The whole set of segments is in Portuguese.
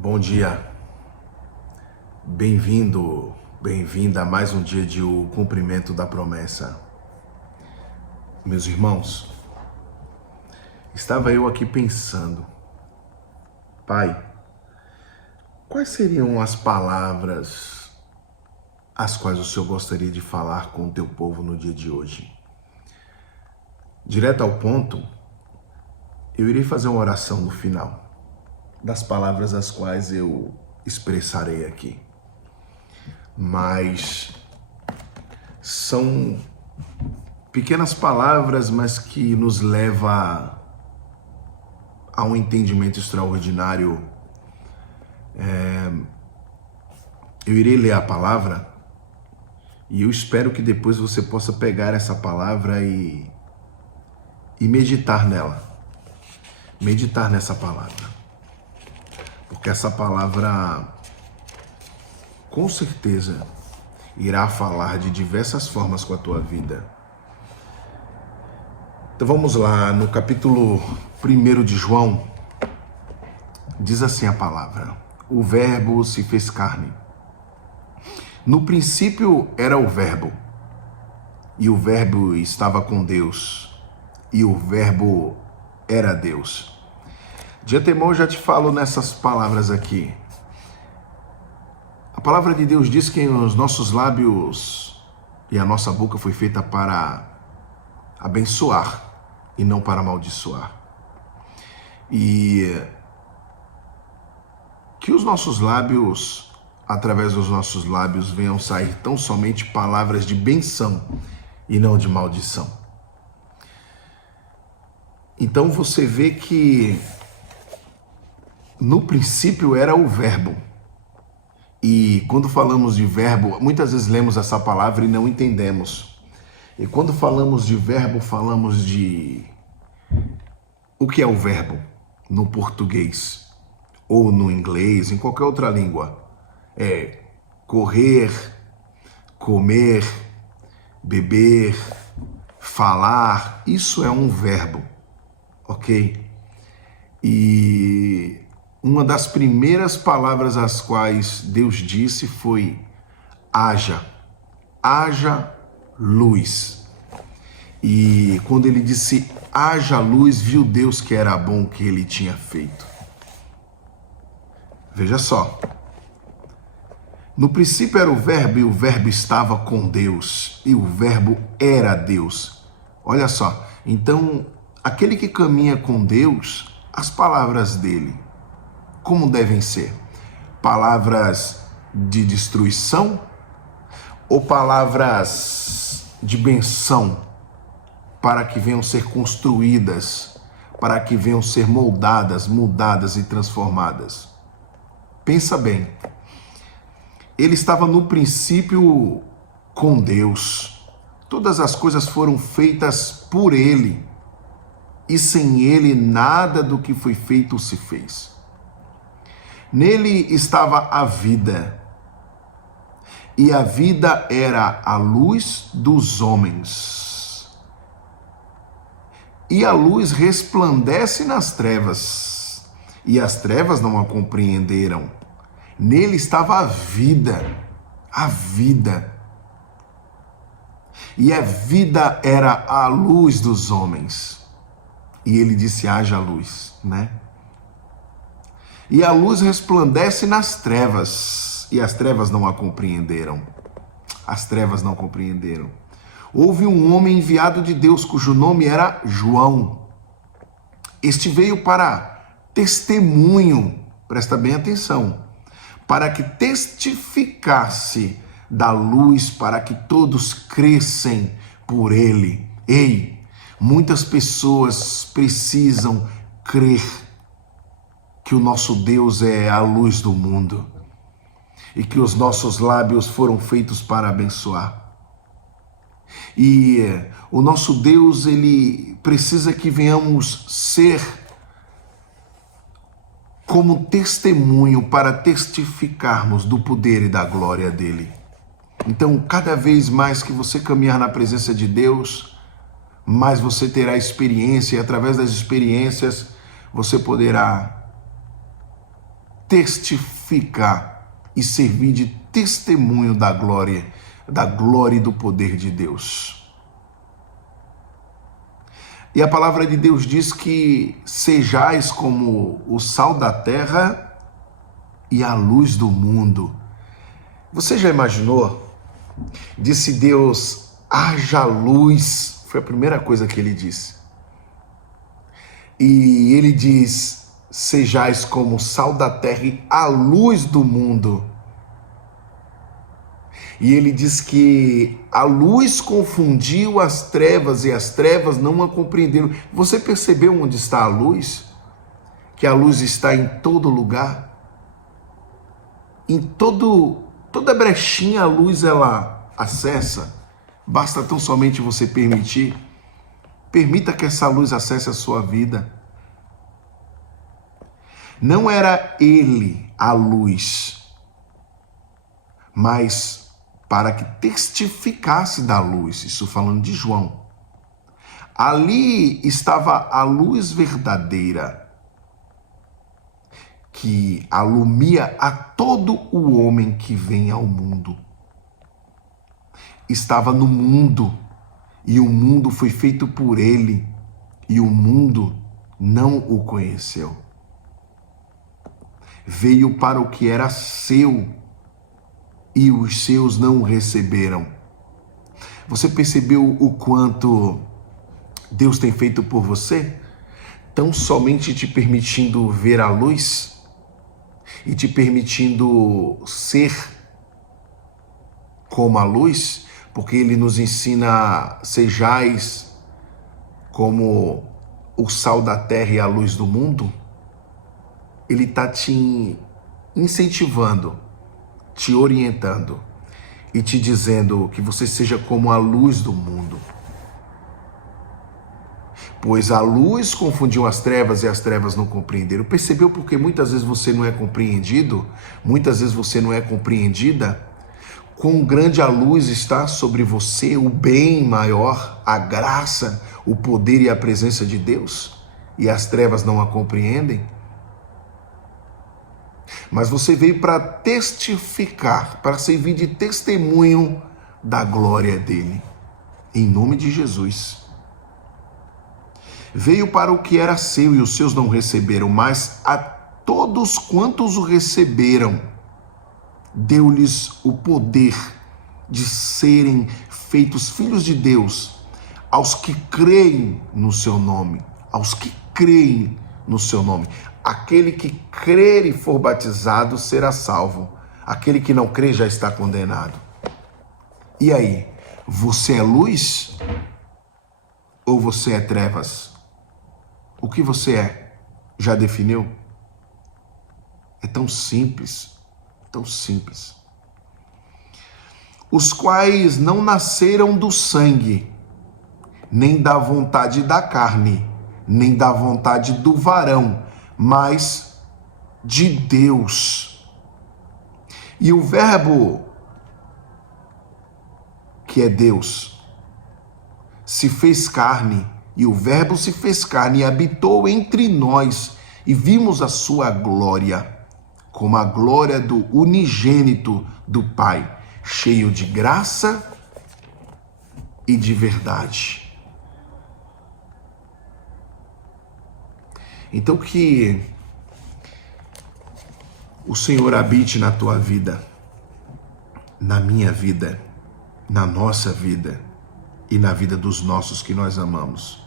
Bom dia, bem-vindo, bem-vinda a mais um dia de O Cumprimento da Promessa. Meus irmãos, estava eu aqui pensando, Pai, quais seriam as palavras as quais o Senhor gostaria de falar com o teu povo no dia de hoje? Direto ao ponto, eu irei fazer uma oração no final das palavras as quais eu expressarei aqui. Mas são pequenas palavras, mas que nos leva a um entendimento extraordinário. Eu irei ler a palavra e eu espero que depois você possa pegar essa palavra e meditar nela. Meditar nessa palavra. Porque essa palavra, com certeza, irá falar de diversas formas com a tua vida. Então vamos lá, no capítulo 1 de João, diz assim a palavra: o Verbo se fez carne. No princípio era o Verbo, e o Verbo estava com Deus, e o Verbo era Deus. De antemão já te falo nessas palavras aqui. A palavra de Deus diz que os nossos lábios e a nossa boca foi feita para abençoar e não para amaldiçoar. E que os nossos lábios, através dos nossos lábios, venham sair tão somente palavras de benção e não de maldição. Então você vê que no princípio era o Verbo. E quando falamos de verbo, muitas vezes lemos essa palavra e não entendemos. E quando falamos de verbo, falamos de o que é o verbo no português ou no inglês, em qualquer outra língua. É correr, comer, beber, falar. Isso é um verbo, ok? E uma das primeiras palavras as quais Deus disse foi: haja luz. E quando ele disse haja luz, viu Deus que era bom o que ele tinha feito. Veja só. No princípio era o Verbo, e o Verbo estava com Deus, e o Verbo era Deus. Olha só. Então, aquele que caminha com Deus, as palavras dele, como devem ser? Palavras de destruição ou palavras de benção, para que venham ser construídas, para que venham ser moldadas, mudadas e transformadas? Pensa bem. Ele estava no princípio com Deus. Todas as coisas foram feitas por ele. E sem ele nada do que foi feito se fez. Nele estava a vida, e a vida era a luz dos homens. E a luz resplandece nas trevas, e as trevas não a compreenderam. Nele estava a vida, a vida. E a vida era a luz dos homens. E ele disse: haja luz, né? E a luz resplandece nas trevas, e as trevas não a compreenderam. As trevas não compreenderam. Houve um homem enviado de Deus, cujo nome era João. Este veio para testemunho, presta bem atenção, para que testificasse da luz, para que todos crescem por ele. Ei, muitas pessoas precisam crer que o nosso Deus é a luz do mundo e que os nossos lábios foram feitos para abençoar. E o nosso Deus, ele precisa que venhamos ser como testemunho para testificarmos do poder e da glória dele. Então, cada vez mais que você caminhar na presença de Deus, mais você terá experiência, e através das experiências você poderá testificar e servir de testemunho da glória e do poder de Deus. E a palavra de Deus diz que sejais como o sal da terra e a luz do mundo. Você já imaginou? Disse Deus, haja luz. Foi a primeira coisa que ele disse. E ele diz, sejais como o sal da terra e a luz do mundo. E ele diz que a luz confundiu as trevas e as trevas não a compreenderam. Você percebeu onde está a luz? Que a luz está em todo lugar. Em toda brechinha a luz ela acessa. Basta tão somente você permitir. Permita que essa luz acesse a sua vida. Não era ele a luz, mas para que testificasse da luz, isso falando de João. Ali estava a luz verdadeira, que alumia a todo o homem que vem ao mundo. Estava no mundo, e o mundo foi feito por ele, e o mundo não o conheceu. Veio para o que era seu, e os seus não o receberam. Você percebeu o quanto Deus tem feito por você? Tão somente te permitindo ver a luz e te permitindo ser como a luz, porque ele nos ensina, sejais como o sal da terra e a luz do mundo. Ele está te incentivando, te orientando e te dizendo que você seja como a luz do mundo. Pois a luz confundiu as trevas e as trevas não compreenderam. Percebeu porque muitas vezes você não é compreendido? Muitas vezes você não é compreendida? Quão grande a luz está sobre você, o bem maior, a graça, o poder e a presença de Deus, e as trevas não a compreendem? Mas você veio para testificar, para servir de testemunho da glória dele, em nome de Jesus. Veio para o que era seu e os seus não receberam, mas a todos quantos o receberam, deu-lhes o poder de serem feitos filhos de Deus, aos que creem no seu nome, aos que creem no seu nome. Aquele que crer e for batizado será salvo. Aquele que não crê já está condenado. E aí, você é luz ou você é trevas? O que você é? Já definiu? É tão simples, tão simples. Os quais não nasceram do sangue, nem da vontade da carne, nem da vontade do varão, mas de Deus. E o Verbo, que é Deus, se fez carne, e o Verbo se fez carne e habitou entre nós, e vimos a sua glória, como a glória do unigênito do Pai, cheio de graça e de verdade. Então que o Senhor habite na tua vida, na minha vida, na nossa vida e na vida dos nossos que nós amamos.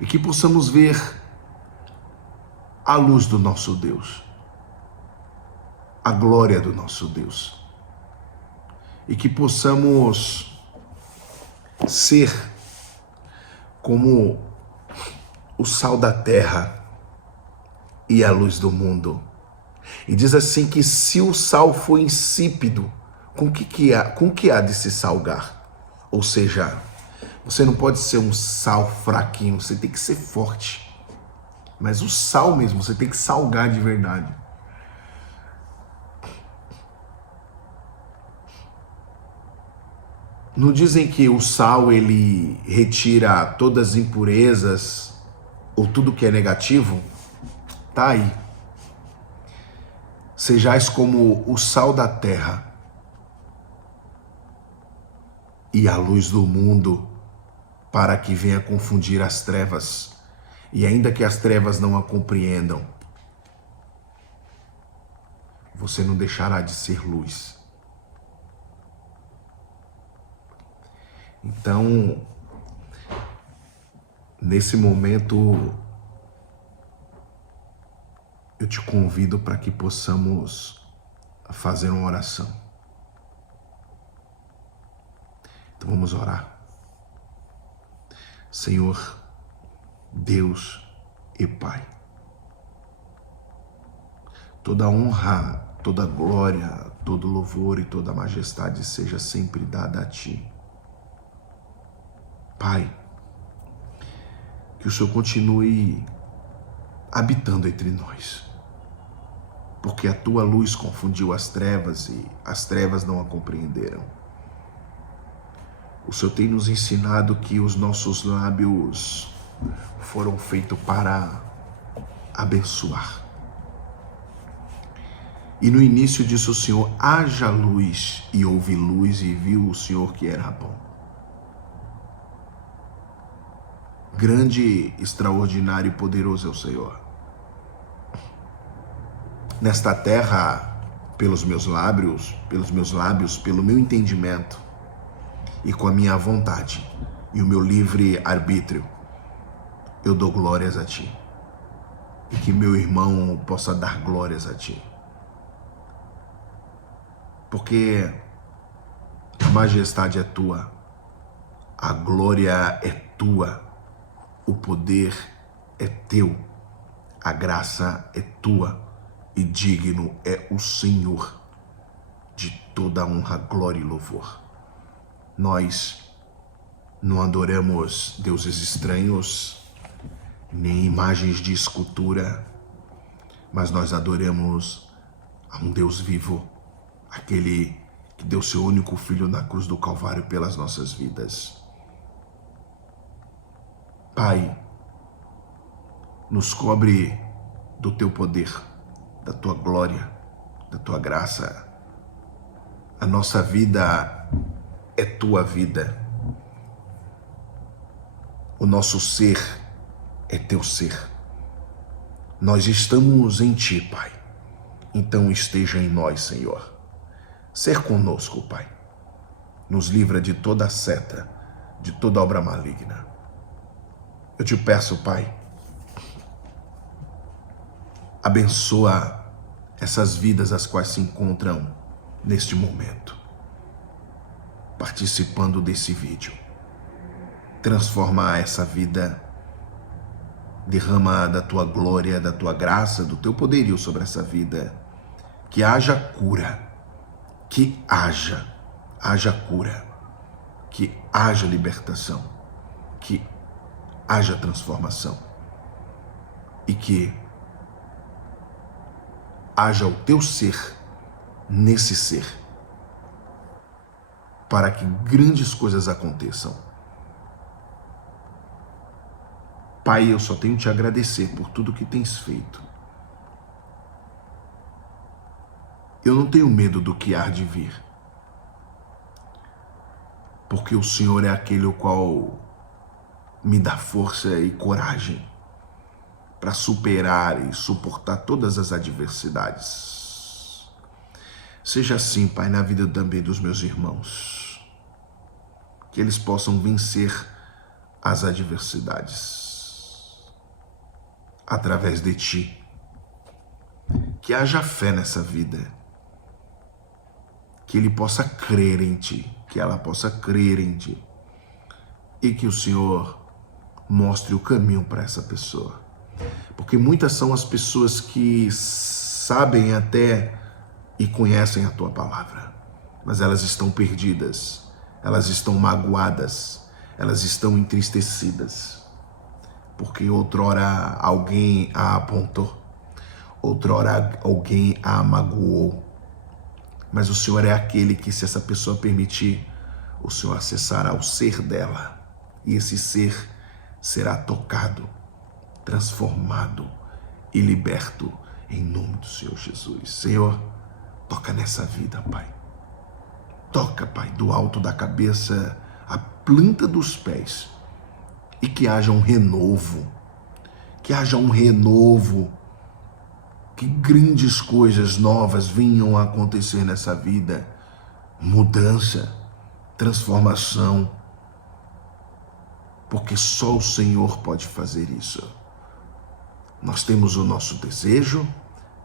E que possamos ver a luz do nosso Deus, a glória do nosso Deus. E que possamos ser como o sal da terra e a luz do mundo. E diz assim que se o sal for insípido, com que há de se salgar? Ou seja, você não pode ser um sal fraquinho, você tem que ser forte. Mas o sal mesmo, você tem que salgar de verdade. Não dizem que o sal ele retira todas as impurezas ou tudo que é negativo? Tá aí. Sejais como o sal da terra e a luz do mundo, para que venha confundir as trevas. E ainda que as trevas não a compreendam, você não deixará de ser luz. Então, nesse momento, eu te convido para que possamos fazer uma oração. Então vamos orar. Senhor, Deus e Pai, toda honra, toda glória, todo louvor e toda majestade seja sempre dada a Ti. Pai, que o Senhor continue habitando entre nós, porque a Tua luz confundiu as trevas e as trevas não a compreenderam. O Senhor tem nos ensinado que os nossos lábios foram feitos para abençoar. E no início disse o Senhor, haja luz, e houve luz, e viu o Senhor que era bom. Grande, extraordinário e poderoso é o Senhor. Nesta terra, pelos meus lábios, pelo meu entendimento e com a minha vontade e o meu livre arbítrio, eu dou glórias a Ti. E que meu irmão possa dar glórias a Ti. Porque a majestade é Tua, a glória é Tua, o poder é Teu, a graça é Tua e digno é o Senhor de toda honra, glória e louvor. Nós não adoramos deuses estranhos, nem imagens de escultura, mas nós adoramos a um Deus vivo, aquele que deu seu único filho na cruz do Calvário pelas nossas vidas. Pai, nos cobre do Teu poder, da Tua glória, da Tua graça. A nossa vida é Tua vida. O nosso ser é Teu ser. Nós estamos em Ti, Pai. Então esteja em nós, Senhor. Ser conosco, Pai. Nos livra de toda seta, de toda obra maligna. Eu te peço, Pai, abençoa essas vidas as quais se encontram neste momento, participando desse vídeo. Transforma essa vida, derrama da Tua glória, da Tua graça, do Teu poderio sobre essa vida. Que haja cura, que haja cura, que haja libertação, que haja transformação e que haja o Teu ser nesse ser, para que grandes coisas aconteçam. Pai, eu só tenho te agradecer por tudo que tens feito. Eu não tenho medo do que há de vir, porque o Senhor é aquele o qual me dá força e coragem para superar e suportar todas as adversidades. Seja assim, Pai, na vida também dos meus irmãos, que eles possam vencer as adversidades através de Ti. Que haja fé nessa vida, que ele possa crer em Ti, que ela possa crer em Ti, e que o Senhor mostre o caminho para essa pessoa. Porque muitas são as pessoas que sabem até e conhecem a Tua palavra, mas elas estão perdidas, elas estão magoadas, elas estão entristecidas, porque outrora alguém a apontou, outrora alguém a magoou. Mas o Senhor é aquele que, se essa pessoa permitir, o Senhor acessará o ser dela, e esse ser será tocado, transformado e liberto, em nome do Senhor Jesus. Senhor, toca nessa vida, Pai. Toca, Pai, do alto da cabeça à planta dos pés, e que haja um renovo, que grandes coisas novas venham a acontecer nessa vida, mudança, transformação, porque só o Senhor pode fazer isso. Nós temos o nosso desejo,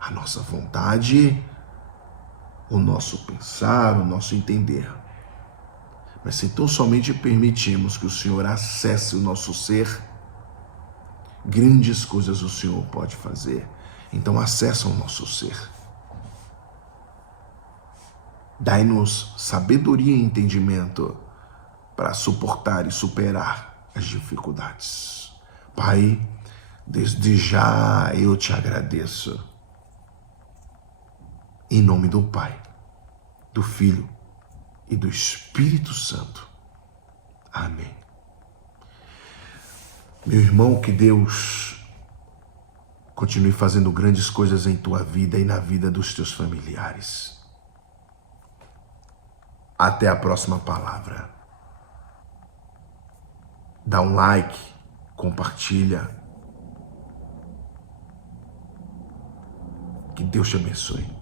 a nossa vontade, o nosso pensar, o nosso entender. Mas se tão somente permitirmos que o Senhor acesse o nosso ser, grandes coisas o Senhor pode fazer. Então acessa o nosso ser. Dai-nos sabedoria e entendimento para suportar e superar as dificuldades. Pai, desde já eu te agradeço. Em nome do Pai, do Filho e do Espírito Santo. Amém. Meu irmão, que Deus continue fazendo grandes coisas em tua vida e na vida dos teus familiares. Até a próxima palavra. Dá um like, compartilha. Que Deus te abençoe.